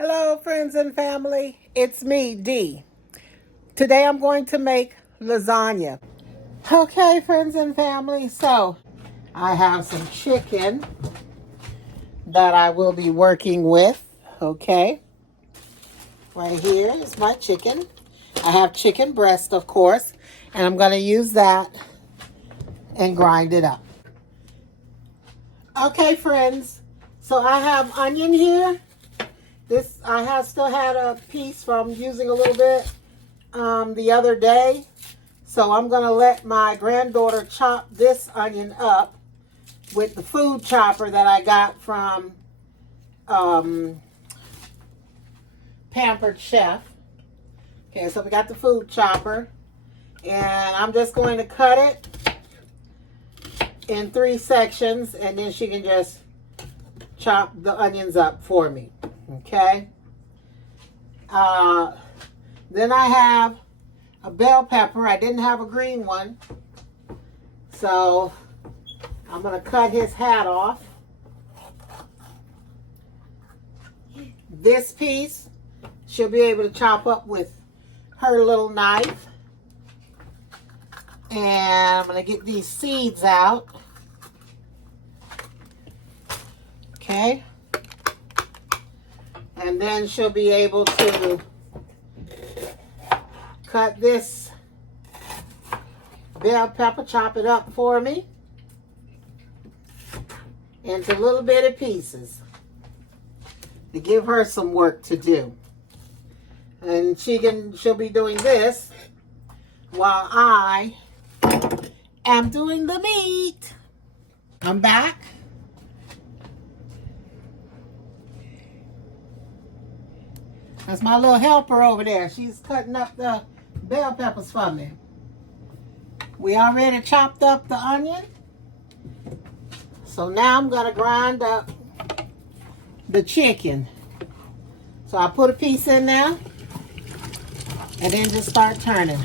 Hello, friends and family. It's me, Dee. Today I'm going to make lasagna. Okay, friends and family, so I have some chicken that I will be working with. Okay, right here is my chicken. I have chicken breast, of course, and I'm going to use that and grind it up. Okay, friends, so I have onion here. This I have still had a piece from using a little bit the other day. So I'm going to let my granddaughter chop this onion up with the food chopper that I got from Pampered Chef. Okay, so we got the food chopper. And I'm just going to cut it in 3 sections. And then she can just chop the onions up for me. Okay. Then I have a bell pepper. I didn't have a green one. So I'm going to cut his hat off. This piece she'll be able to chop up with her little knife. And I'm going to get these seeds out. Okay. And then she'll be able to cut this bell pepper, chop it up for me into little bitty pieces to give her some work to do. And she'll be doing this while I am doing the meat. I'm back. That's my little helper over there. She's cutting up the bell peppers for me. We already chopped up the onion. So now I'm going to grind up the chicken. So I put a piece in there and then just start turning.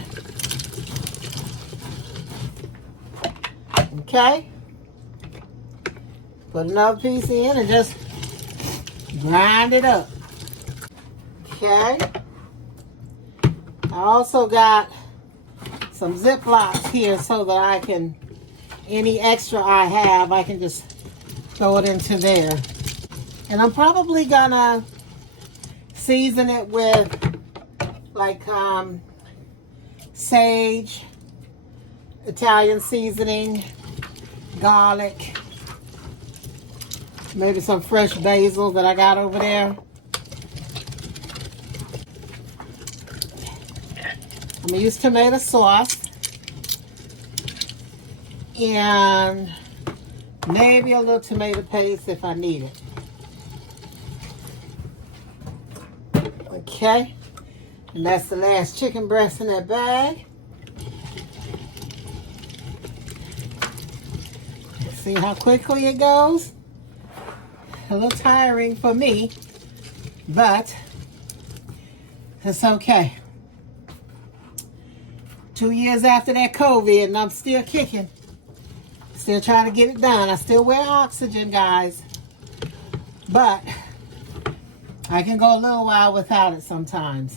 Okay. Put another piece in and just grind it up. Okay. I also got some Ziplocs here so that I can, any extra I have, I can just throw it into there. And I'm probably gonna season it with like sage, Italian seasoning, garlic, maybe some fresh basil that I got over there. I'm going to use tomato sauce and maybe a little tomato paste if I need it. Okay, and that's the last chicken breast in that bag. See how quickly it goes? A little tiring for me, but it's okay. 2 years after that COVID, and I'm still kicking. Still trying to get it done. I still wear oxygen, guys. But I can go a little while without it sometimes.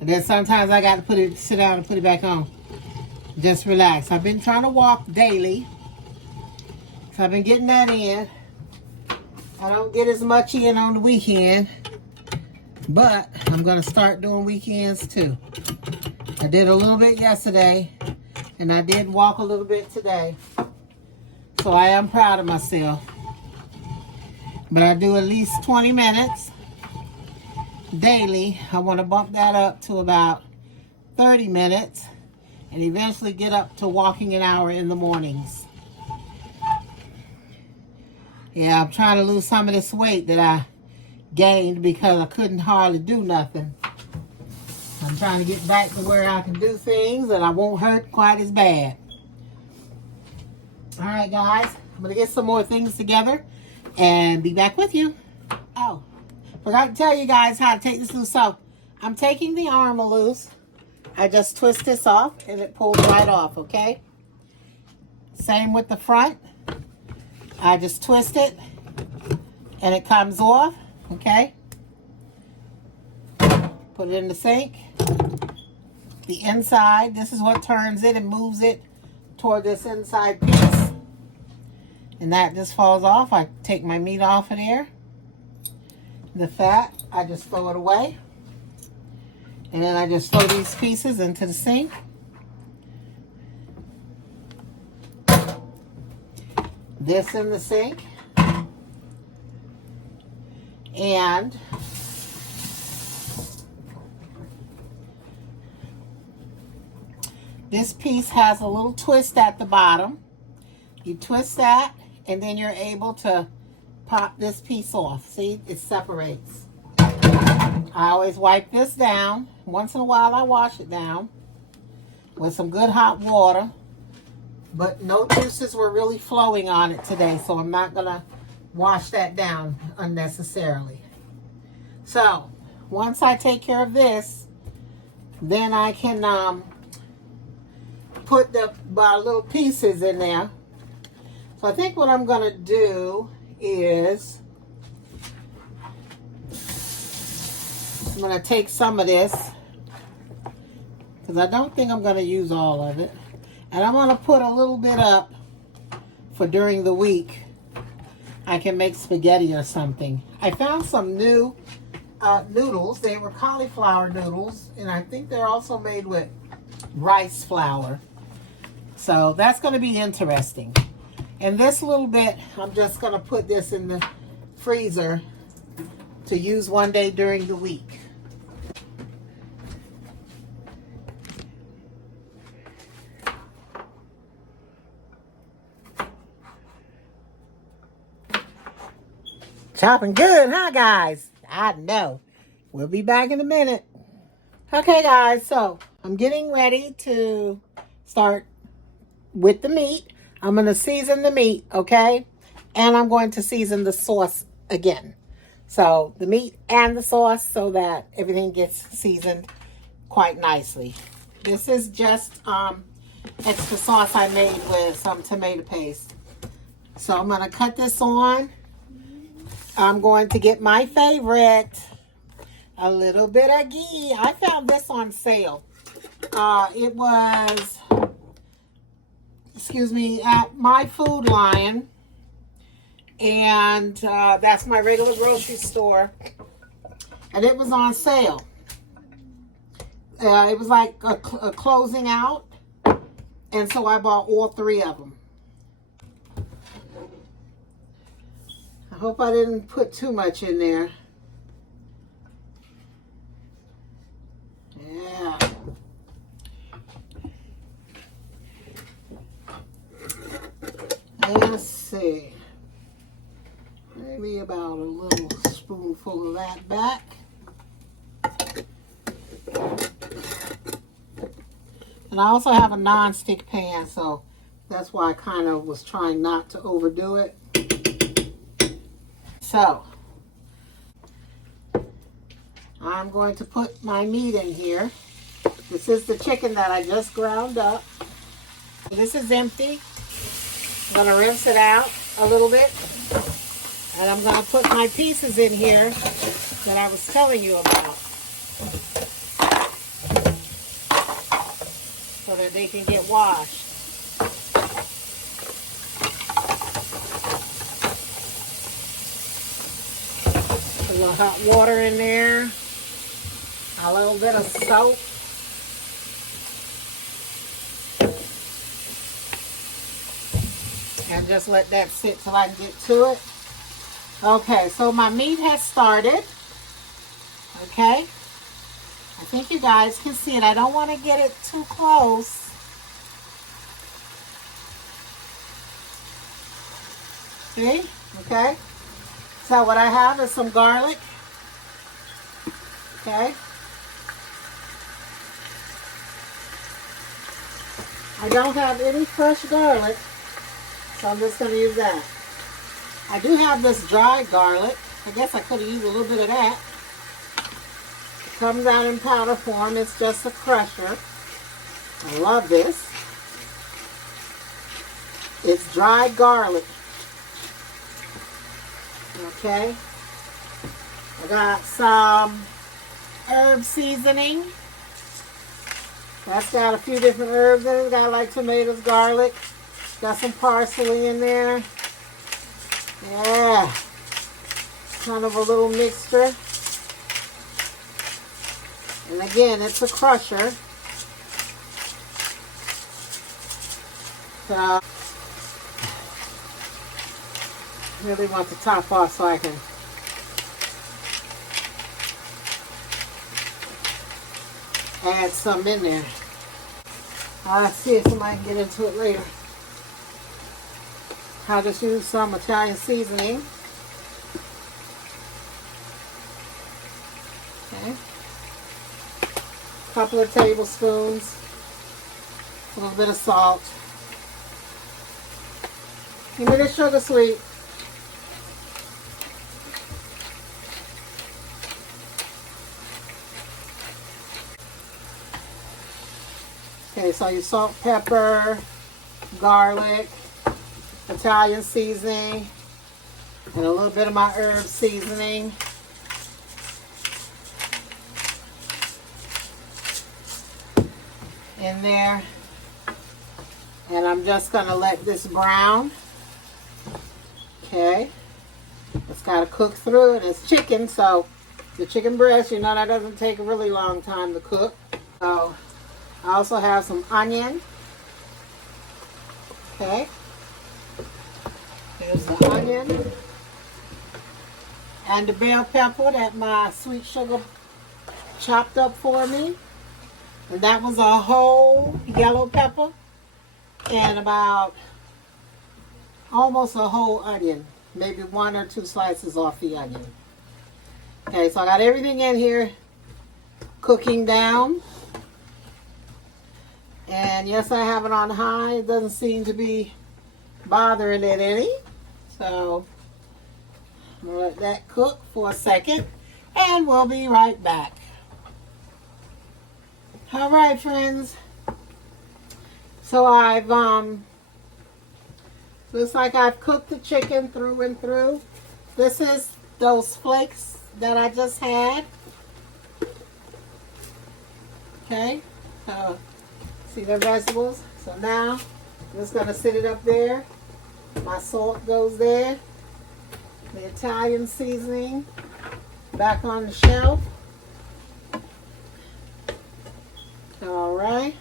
And then sometimes I got to sit down and put it back on. Just relax. I've been trying to walk daily. So I've been getting that in. I don't get as much in on the weekend. But I'm going to start doing weekends too. I did a little bit yesterday, and I did walk a little bit today. So I am proud of myself. But I do at least 20 minutes daily. I want to bump that up to about 30 minutes and eventually get up to walking an hour in the mornings. Yeah, I'm trying to lose some of this weight that I gained because I couldn't hardly do nothing. I'm trying to get back to where I can do things and I won't hurt quite as bad. All right, guys. I'm going to get some more things together and be back with you. Oh, forgot to tell you guys how to take this loose. So I'm taking the arm loose. I just twist this off and it pulls right off, okay? Same with the front. I just twist it and it comes off, okay? Put it in the sink. The inside, this is what turns it and moves it toward this inside piece. And that just falls off. I take my meat off of there. The fat, I just throw it away. And then I just throw these pieces into the sink. This in the sink. And this piece has a little twist at the bottom. You twist that, and then you're able to pop this piece off. See, it separates. I always wipe this down. Once in a while, I wash it down with some good hot water. But no juices were really flowing on it today, so I'm not going to wash that down unnecessarily. So, once I take care of this, then I can put the little pieces in there. So I think what I'm going to do is I'm going to take some of this, because I don't think I'm going to use all of it. And I'm going to put a little bit up for during the week. I can make spaghetti or something. I found some new noodles. They were cauliflower noodles, and I think they're also made with rice flour. So that's going to be interesting. And this little bit, I'm just going to put this in the freezer to use one day during the week. Chopping good, huh, guys? I know. We'll be back in a minute. Okay, guys, so I'm getting ready to start with the meat. I'm going to season the meat, okay? And I'm going to season the sauce again. So the meat and the sauce, so that everything gets seasoned quite nicely. This is just extra sauce I made with some tomato paste. So I'm going to cut this on. I'm going to get my favorite, a little bit of ghee. I found this on sale. It was, at my Food Lion. And that's my regular grocery store. And it was on sale. It was like a closing out. And so I bought all 3 of them. I hope I didn't put too much in there. Yeah. Let's see. Maybe about a little spoonful of that back. And I also have a non-stick pan, so that's why I kind of was trying not to overdo it. So, I'm going to put my meat in here. This is the chicken that I just ground up. This is empty. I'm going to rinse it out a little bit. And I'm going to put my pieces in here that I was telling you about, so that they can get washed. A little hot water in there, a little bit of soap. And just let that sit till I get to it. Okay, so my meat has started. Okay. I think you guys can see it. I don't want to get it too close. See? Okay. So what I have is some garlic. Okay. I don't have any fresh garlic, so I'm just going to use that. I do have this dried garlic. I guess I could have used a little bit of that. It comes out in powder form. It's just a crusher. I love this. It's dried garlic. Okay. I got some herb seasoning. That's got a few different herbs in it. Got like tomatoes, garlic. Got some parsley in there. Yeah. Kind of a little mixture. And again, it's a crusher. So, really want the top off so I can add some in there. I'll see if somebody can get into it later. I'll just use some Italian seasoning. Okay. A couple of tablespoons. A little bit of salt. Give me the sugar sweet. Okay, so your salt, pepper, garlic, Italian seasoning, and a little bit of my herb seasoning. In there. And I'm just going to let this brown. Okay. It's got to cook through it. It's chicken, so the chicken breast, you know, that doesn't take a really long time to cook. So I also have some onion. Okay. There's the onion. And the bell pepper that my sweet sugar chopped up for me. And that was a whole yellow pepper. And about almost a whole onion. Maybe 1 or 2 slices off the onion. Okay, so I got everything in here cooking down. And yes, I have it on high. It doesn't seem to be bothering it any. So I'm going to let that cook for a second. And we'll be right back. All right, friends. So I've, looks like I've cooked the chicken through and through. This is those flakes that I just had. Okay. See the vegetables? So now I'm just going to sit it up there. My salt goes there. The Italian seasoning back on the shelf. All right.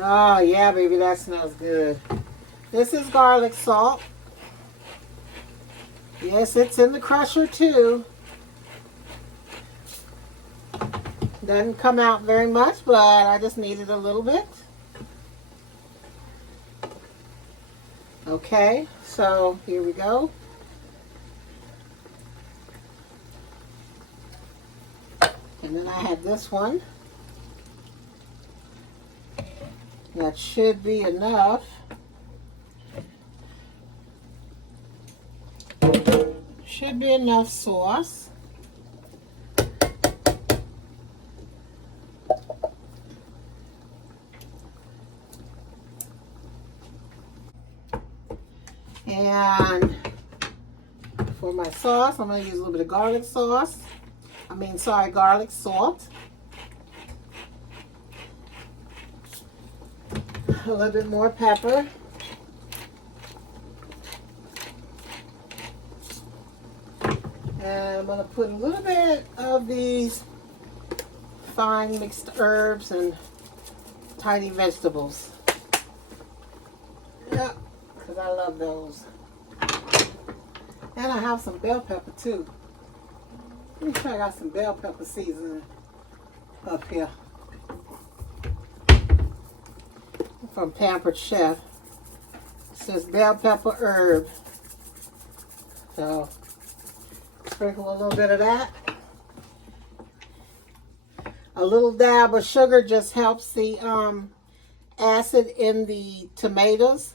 Oh, yeah, baby, that smells good. This is garlic salt. Yes, it's in the crusher, too. Doesn't come out very much, but I just needed a little bit. Okay, so here we go. And then I have this one. That should be enough. Should be enough sauce. And for my sauce, I'm going to use a little bit of garlic sauce. Garlic salt. A little bit more pepper. And I'm going to put a little bit of these fine mixed herbs and tiny vegetables. Yeah, because I love those. And I have some bell pepper too. Let me try. I got some bell pepper seasoning up here from Pampered Chef. It says bell pepper herb. So sprinkle a little bit of that. A little dab of sugar just helps the acid in the tomatoes.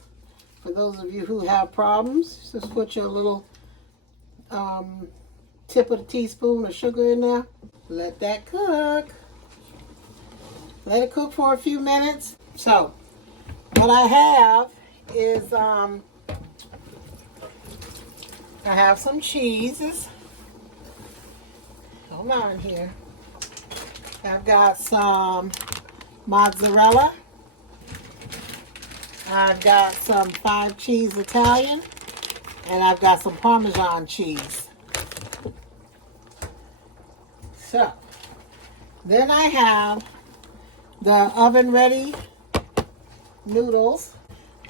For those of you who have problems, just put your little tip of a teaspoon of sugar in there. Let that cook. Let it cook for a few minutes. So what I have is I have some cheeses. Hold on here. I've got some mozzarella. I've got some 5 cheese Italian. And I've got some Parmesan cheese. So, then I have the oven ready noodles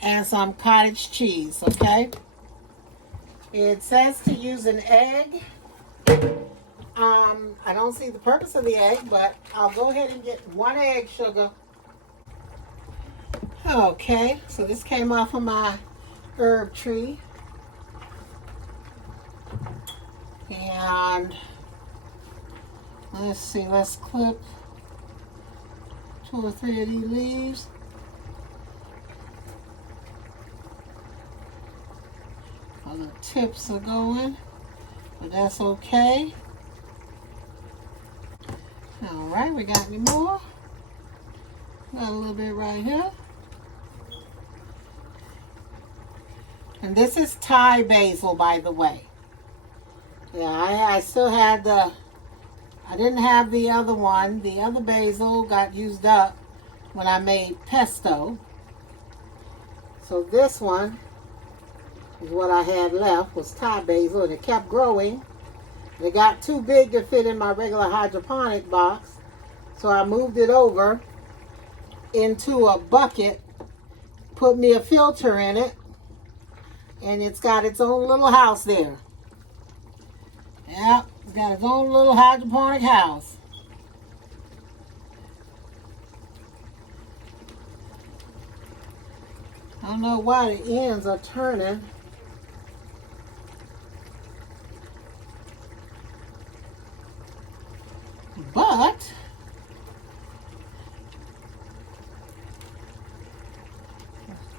and some cottage cheese, okay? It says to use an egg. I don't see the purpose of the egg, but I'll go ahead and get 1 egg, sugar. Okay, so this came off of my herb tree. And let's see, let's clip 2 or 3 of these leaves. All the tips are going, but that's okay. All right, we got any more? Got a little bit right here. And this is Thai basil, by the way. Yeah, I still had the, I didn't have the other one. The other basil got used up when I made pesto. So this one is what I had left, was Thai basil, and it kept growing. It got too big to fit in my regular hydroponic box, so I moved it over into a bucket, put me a filter in it, and it's got its own little house there. Yep, it's got its own little hydroponic house. I don't know why the ends are turning. But let's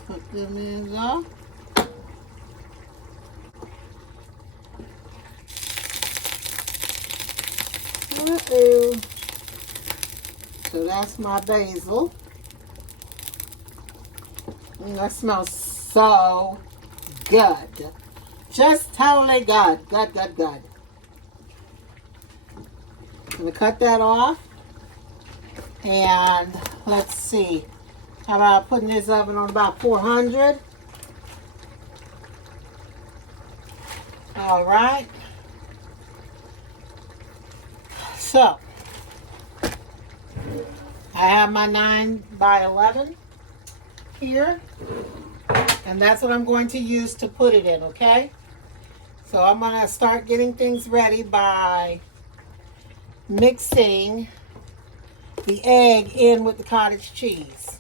put them ends off. Uh-oh. So that's my basil. That smells so good. Just totally good. Good, good, good. I'm going to cut that off. And let's see. How about putting this oven on about 400? All right. So, I have my 9 by 11 here. And that's what I'm going to use to put it in, okay? So I'm going to start getting things ready by mixing the egg in with the cottage cheese.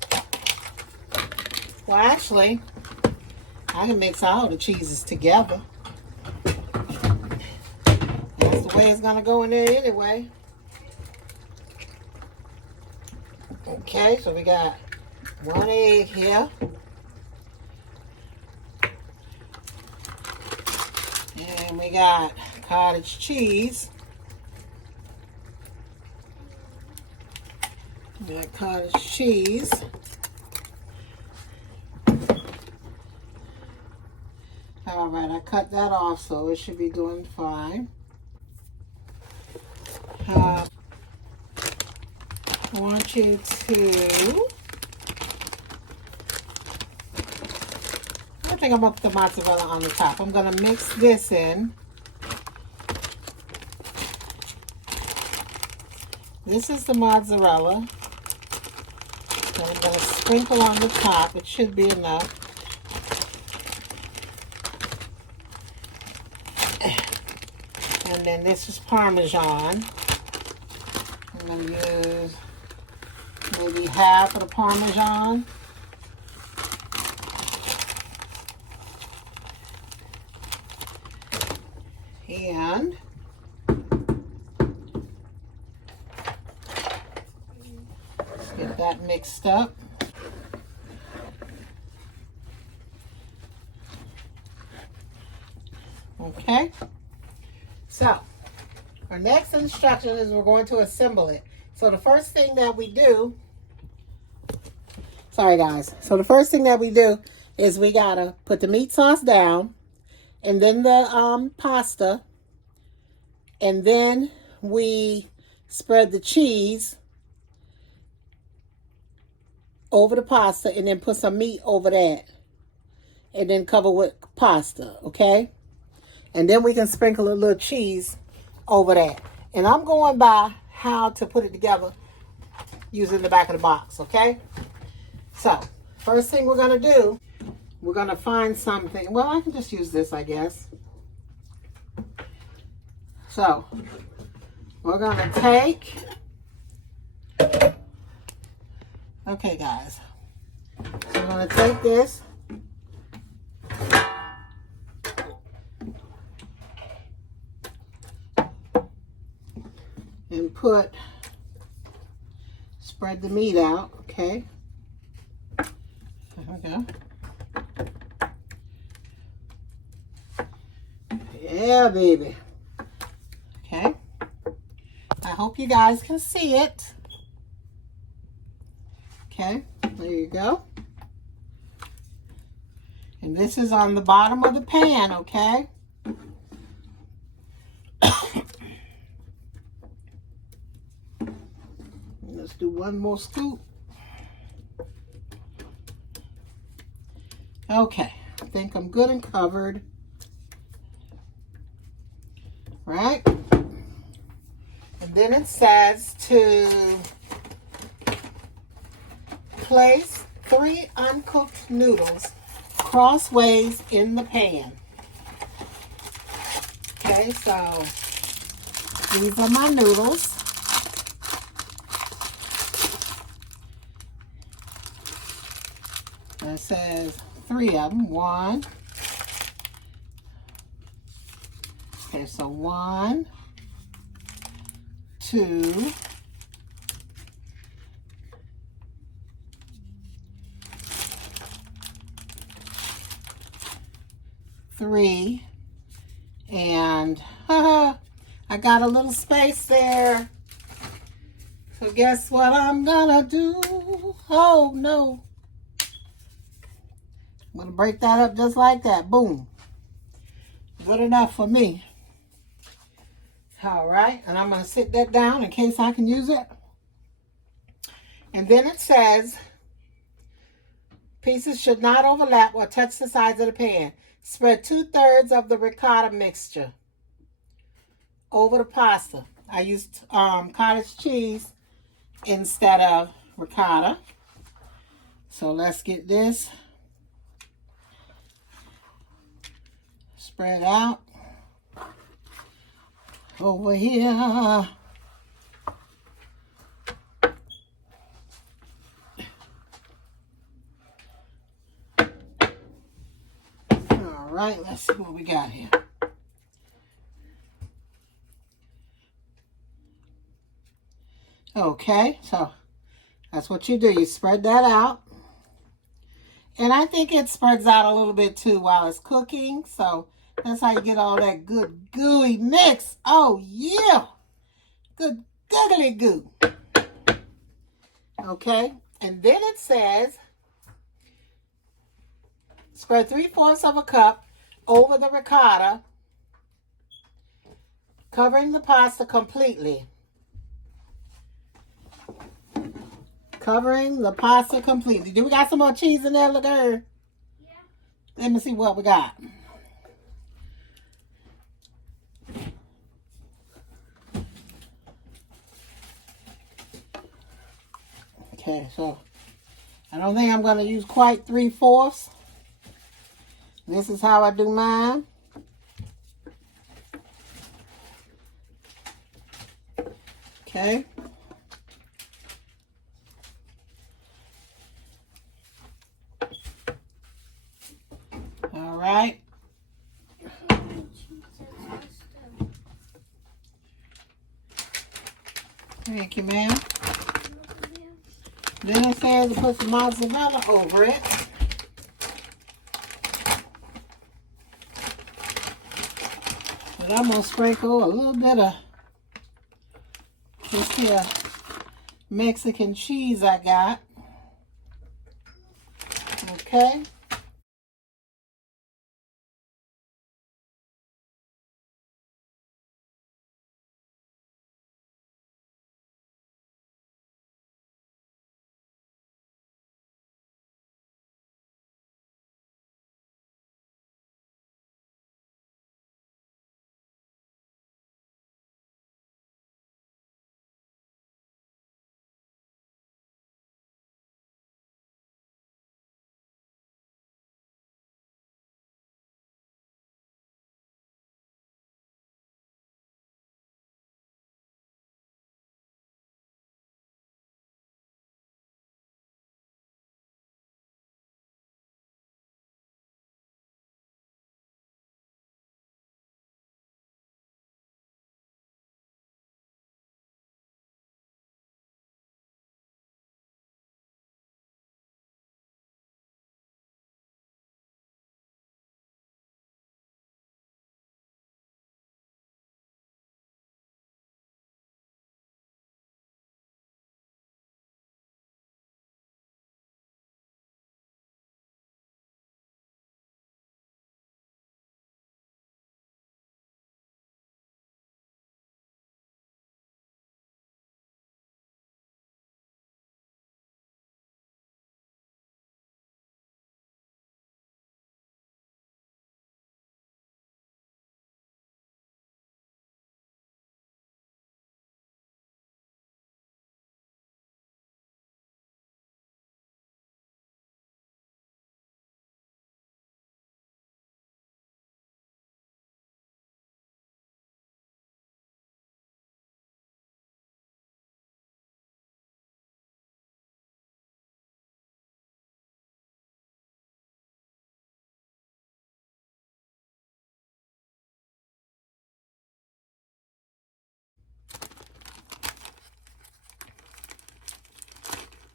Well, actually, I can mix all the cheeses together. That's the way it's going to go in there anyway. Okay, so we got 1 egg here. And we got cottage cheese. We got cottage cheese. All right, I cut that off, so it should be doing fine. I want you to, I think I'm going to put the mozzarella on the top. I'm going to mix this in. This is the mozzarella. And I'm going to sprinkle on the top. It should be enough. And then this is Parmesan. I'm going to use maybe half of the Parmesan. And get that mixed up. Okay. So, our next instruction is we're going to assemble it. So the first thing that we do, sorry guys. So the first thing that we do is we gotta put the meat sauce down and then the pasta, and then we spread the cheese over the pasta, and then put some meat over that, and then cover with pasta, okay? And then we can sprinkle a little cheese over that. And I'm going by how to put it together using the back of the box, okay? So, first thing we're going to do, we're going to find something. Well, I can just use this, I guess. So, we're going to take, okay, guys. So, we're going to take this. And spread the meat out, okay? There we go. Yeah, baby. Okay. I hope you guys can see it. Okay, there you go. And this is on the bottom of the pan, okay? Let's do one more scoop. Okay, I think I'm good and covered. Right? And then it says to place 3 uncooked noodles crossways in the pan. Okay, so these are my noodles. It says 3 of them. 1. Okay, so 1, 2, 3, and I got a little space there. So guess what I'm gonna do? Oh no. I'm gonna break that up just like that. Boom. Good enough for me. All right, and I'm gonna sit that down in case I can use it. And then it says, pieces should not overlap or touch the sides of the pan. Spread 2/3 of the ricotta mixture over the pasta. I used cottage cheese instead of ricotta. So let's get this spread out over here. All right, let's see what we got here. Okay, so that's what you do. You spread that out. And I think it spreads out a little bit too while it's cooking. So that's how you get all that good gooey mix. Oh, yeah. Good googly goo. Okay, and then it says, spread 3/4 of a cup over the ricotta, covering the pasta completely. Covering the pasta completely. Do we got some more cheese in there, LaGurr? Yeah. Let me see what we got. Okay, so I don't think I'm going to use quite 3/4. This is how I do mine. Okay. All right. Thank you, ma'am. Then it says to put some mozzarella over it. But I'm going to sprinkle a little bit of this here Mexican cheese I got. Okay.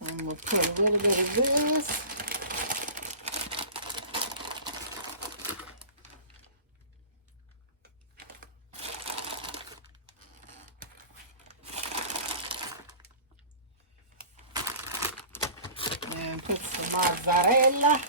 I'm going to put a little bit of this. And put some mozzarella.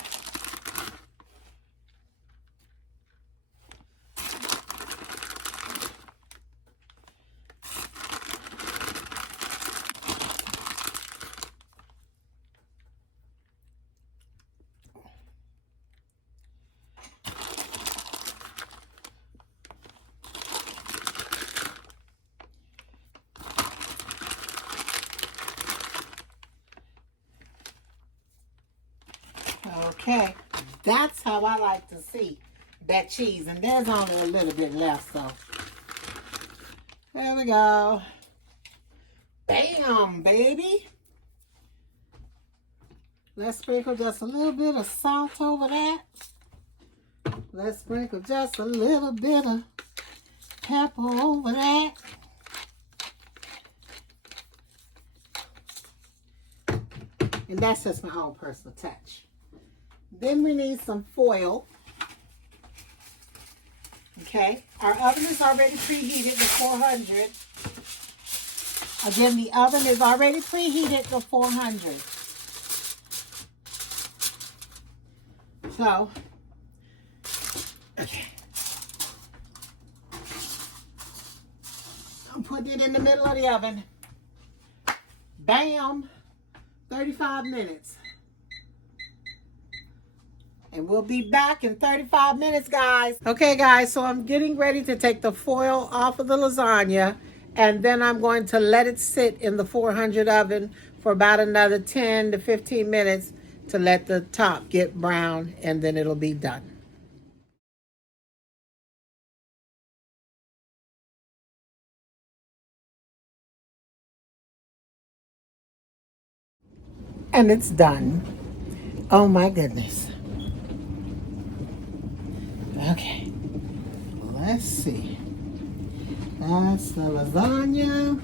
Okay, that's how I like to see that cheese. And there's only a little bit left, so there we go. Bam, baby. Let's sprinkle just a little bit of salt over that. Let's sprinkle just a little bit of pepper over that. And that's just my own personal touch. Then we need some foil. Okay, our oven is already preheated to 400. Again, the oven is already preheated to 400. So, okay. I'm putting it in the middle of the oven. Bam, 35 minutes. And we'll be back in 35 minutes, guys. Okay, guys, so I'm getting ready to take the foil off of the lasagna, and then I'm going to let it sit in the 400 oven for about another 10 to 15 minutes to let the top get brown, and then it'll be done. And it's done. Oh my goodness. Okay, let's see. That's the lasagna.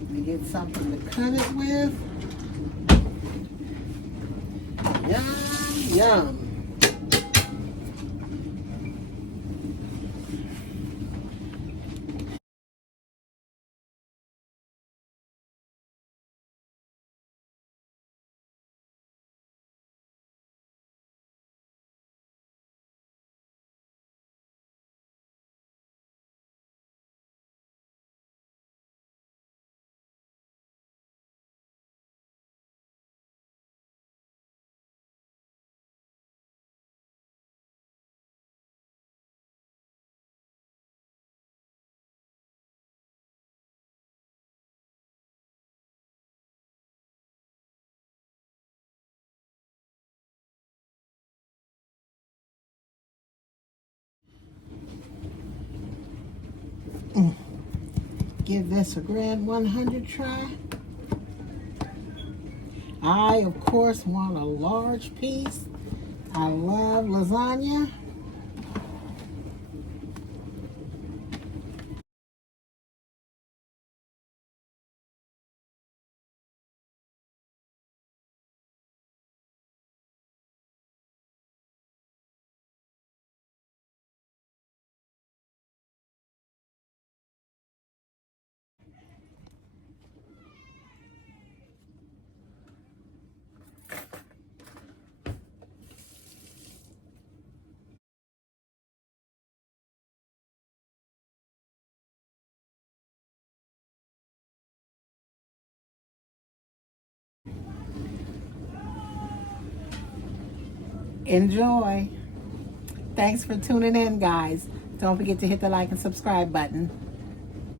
Let me get something to cut it with. Yum, yum. Give this a grand 100 try. I, of course, want a large piece. I love lasagna. Enjoy. Thanks for tuning in, guys. Don't forget to hit the like and subscribe button.